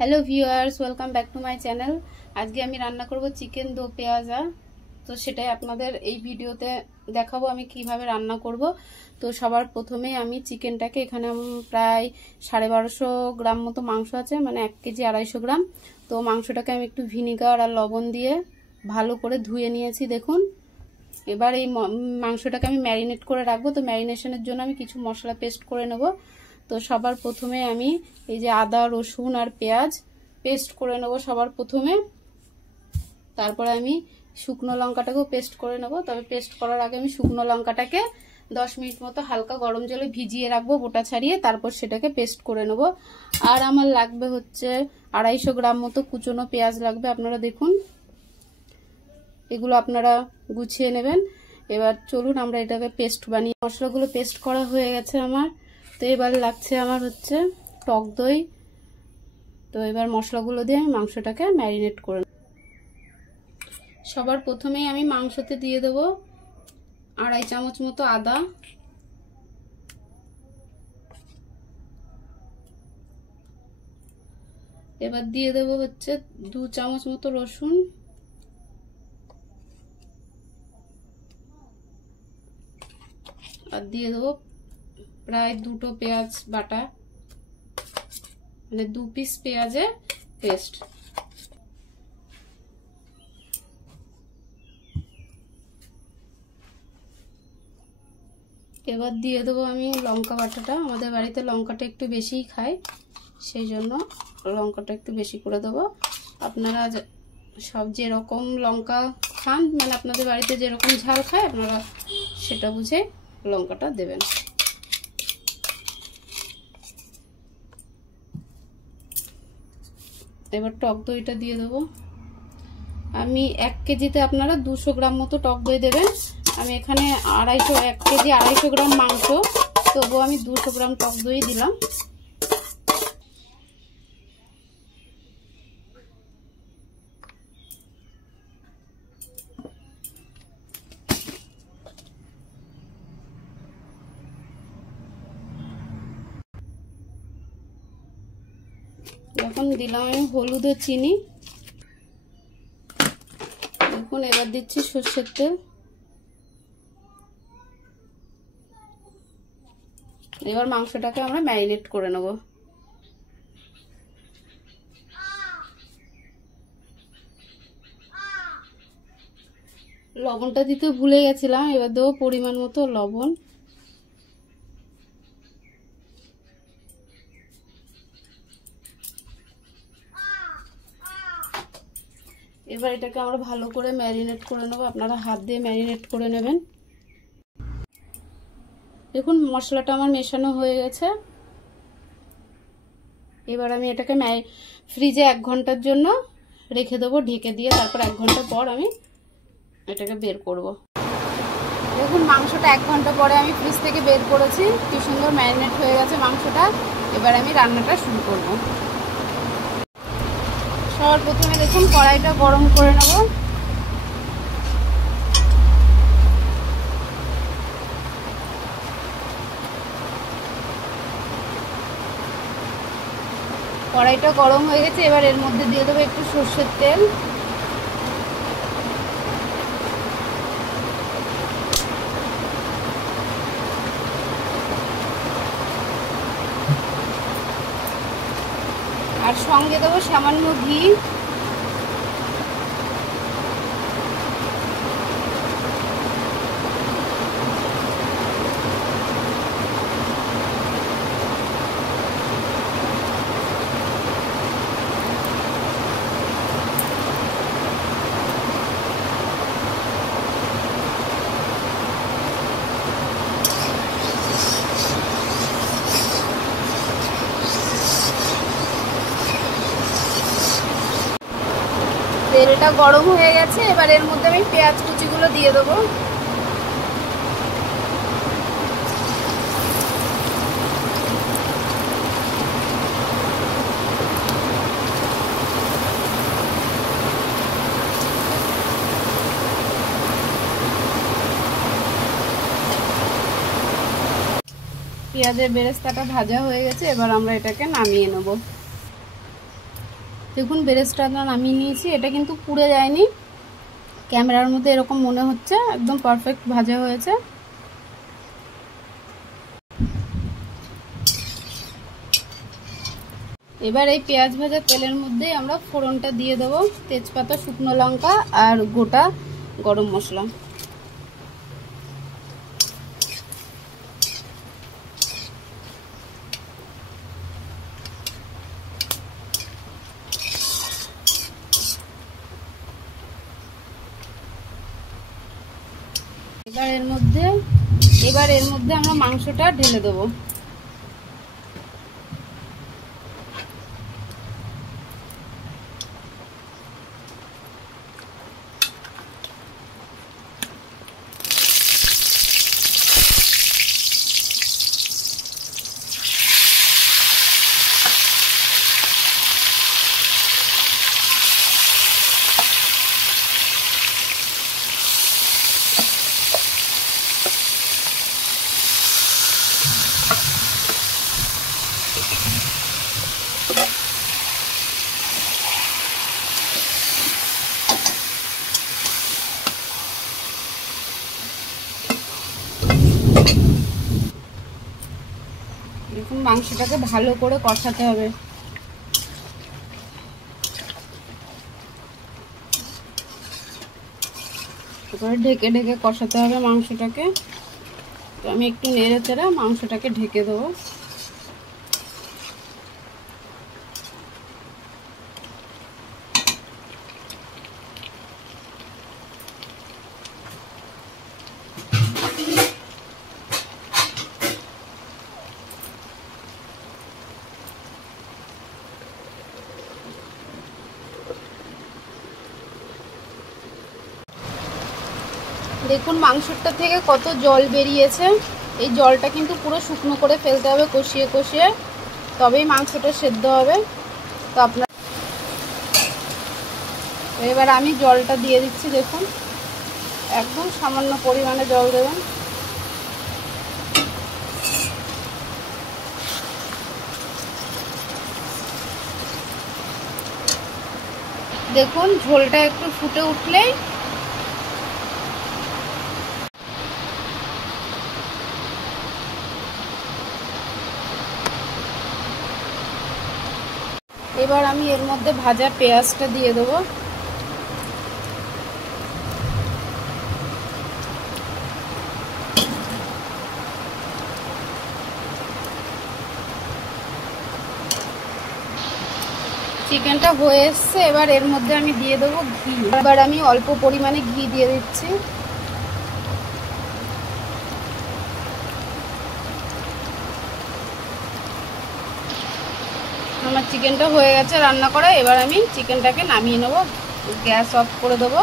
Hello viewers, welcome back to my channel. আজকে আমি রান্না করব চিকেন দো পেঁয়াজা। তো সেটাই আপনাদের এই ভিডিওতে দেখাবো আমি কিভাবে রান্না করব। তো সবার প্রথমে আমি চিকেনটাকে, এখানে প্রায় 1250 গ্রাম মতো মাংস আছে, মানে 1 কেজি 250 গ্রাম। তো মাংসটাকে আমি একটু ভিনিগার আর লবণ দিয়ে ভালো করে ধুয়ে নিয়েছি দেখুন। এবার এই মাংসটাকে আমি ম্যারিনেট করে রাখবো। তো ম্যারিনেশনের জন্য আমি কিছু মশলা পেস্ট করে নেব। তো সবার প্রথমে আমি এই যে আদা রসুন আর পেঁয়াজ পেস্ট করে নেব সবার প্রথমে। তারপরে আমি শুকনো লঙ্কাটাকেও পেস্ট করে নেব। তবে পেস্ট করার আগে আমি শুকনো লঙ্কাটাকে 10 মিনিট মতো হালকা গরম জলে ভিজিয়ে রাখবো, বোটা ছাড়িয়ে, তারপর সেটাকে পেস্ট করে নেব। আর আমার লাগবে হচ্ছে 250 গ্রাম মতো কুচনো পেঁয়াজ লাগবে। আপনারা দেখুন, এগুলো আপনারা গুছিয়ে নেবেন। এবার চলুন আমরা এটাকে পেস্ট বানিয়ে, মশলাগুলো পেস্ট করা হয়ে গেছে আমার। তো এবার লাগছে আমার হচ্ছে টক দই। তো এবার মশলাগুলো দিয়ে আমি মাংসটাকে ম্যারিনেট করে নেব। সবার প্রথমেই আমি মাংসতে দিয়ে দেব 2.5 চামচ মতো আদা, এবার দিয়ে দেব হচ্ছে 2 চামচ মতো রসুন, আর দিয়ে দেবো প্রায় 2টো পেঁয়াজ বাটা, মানে 2 পিস পেঁয়াজের পেস্ট। এবার দিয়ে দেবো আমি লঙ্কা বাটাটা। আমাদের বাড়িতে লঙ্কাটা একটু বেশিই খায়, সেই জন্য লঙ্কাটা একটু বেশি করে দেবো। আপনারা সব যেরকম লঙ্কা খান, মানে আপনাদের বাড়িতে যেরকম ঝাল খায় আপনারা সেটা বুঝে লঙ্কাটা দেবেন। এবার টক দইটা দিয়ে দেবো। আমি 1 কেজিতে আপনারা 200 গ্রাম মতো টক দই দেবেন। আমি এখানে 1 কেজি 250 গ্রাম মাংস, তবুও আমি 200 গ্রাম টক দই দিলাম। এখন দিলাম আমি হলুদ ও চিনি। দেখুন, এবার দিচ্ছি সরষের তেল। এবার মাংসটাকে আমরা ম্যারিনেট করে নেব। লবণটা দিতে ভুলে গেছিলাম, এবার দেবো পরিমাণ মতো লবণ। এবার এটাকে আমরা ভালো করে ম্যারিনেট করে নেব। আপনারা হাত দিয়ে ম্যারিনেট করে নেবেন। দেখুন মশলাটা আমার মেশানো হয়ে গেছে। এবার আমি এটাকে ফ্রিজে 1 ঘন্টার জন্য রেখে দেবো ঢেকে দিয়ে। তারপর 1 ঘন্টা পর আমি এটাকে বের করব। দেখুন মাংসটা 1 ঘন্টা পরে আমি ফ্রিজ থেকে বের করেছি। কি সুন্দর ম্যারিনেট হয়ে গেছে মাংসটা। এবার আমি রান্নাটা শুরু করব। সবার প্রথমে দেখুন কড়াইটা গরম করে নেব। কড়াইটা গরম হয়ে গেছে। এবার এর মধ্যে দিয়ে দেবো একটু সরষের তেল, আর সঙ্গে দেবো সামান্য ঘি। তেলটা গরম হয়ে গেছে। এবার এর মধ্যে আমি পেঁয়াজ কুচিগুলো দিয়ে দেবো। পেঁয়াজের বেরেস্তাটা ভাজা হয়ে গেছে। এবার আমরা এটাকে নামিয়ে নেব। দেখুন বেরেস্তাটা নামিয়ে নিয়েছি, এটা কিন্তু পুড়ে যায়নি, ক্যামেরার মধ্যে এরকম মনে হচ্ছে, একদম পারফেক্ট ভাজা হয়েছে। এবার এই পেঁয়াজ ভাজা তেলের মধ্যেই আমরা ফোড়নটা দিয়ে দেবো, তেজপাতা, শুকনো লঙ্কা আর গোটা গরম মশলা। এবার এর মধ্যে আমরা মাংসটা ঢেলে দেবো। দেখুন মাংসটাকে ভালো করে কষাতে হবে। এবারে ঢেকে ঢেকে কষাতে হবে মাংসটাকে। তো আমি একটু নেড়ে চেড়ে মাংসটাকে ঢেকে দেবো। দেখুন মাংসটা থেকে কত জল বেরিয়েছে, এই জলটা কিন্তু পুরো শুকনো করে ফেলতে হবে, কষিয়ে কষিয়ে, তবেই মাংসটা সেদ্ধ হবে। তো আপনার এবার আমি জলটা দিয়ে দিচ্ছি, দেখুন একদম সামান্য পরিমাণে জল দেবেন। দেখুন ঝোলটা একটু ফুটে উঠলেই এবার আমি এর মধ্যে ভাজা পেঁয়াজটা দিয়ে দেবো। চিকেনটা হয়ে এসছে, এবার এর মধ্যে আমি দিয়ে দেবো ঘি। এবার আমি অল্প পরিমাণে ঘি দিয়ে দিচ্ছি। আমার চিকেনটা হয়ে গেছে রান্না করা, এবার আমি চিকেনটাকে নামিয়ে নেব, গ্যাস অফ করে দেবো।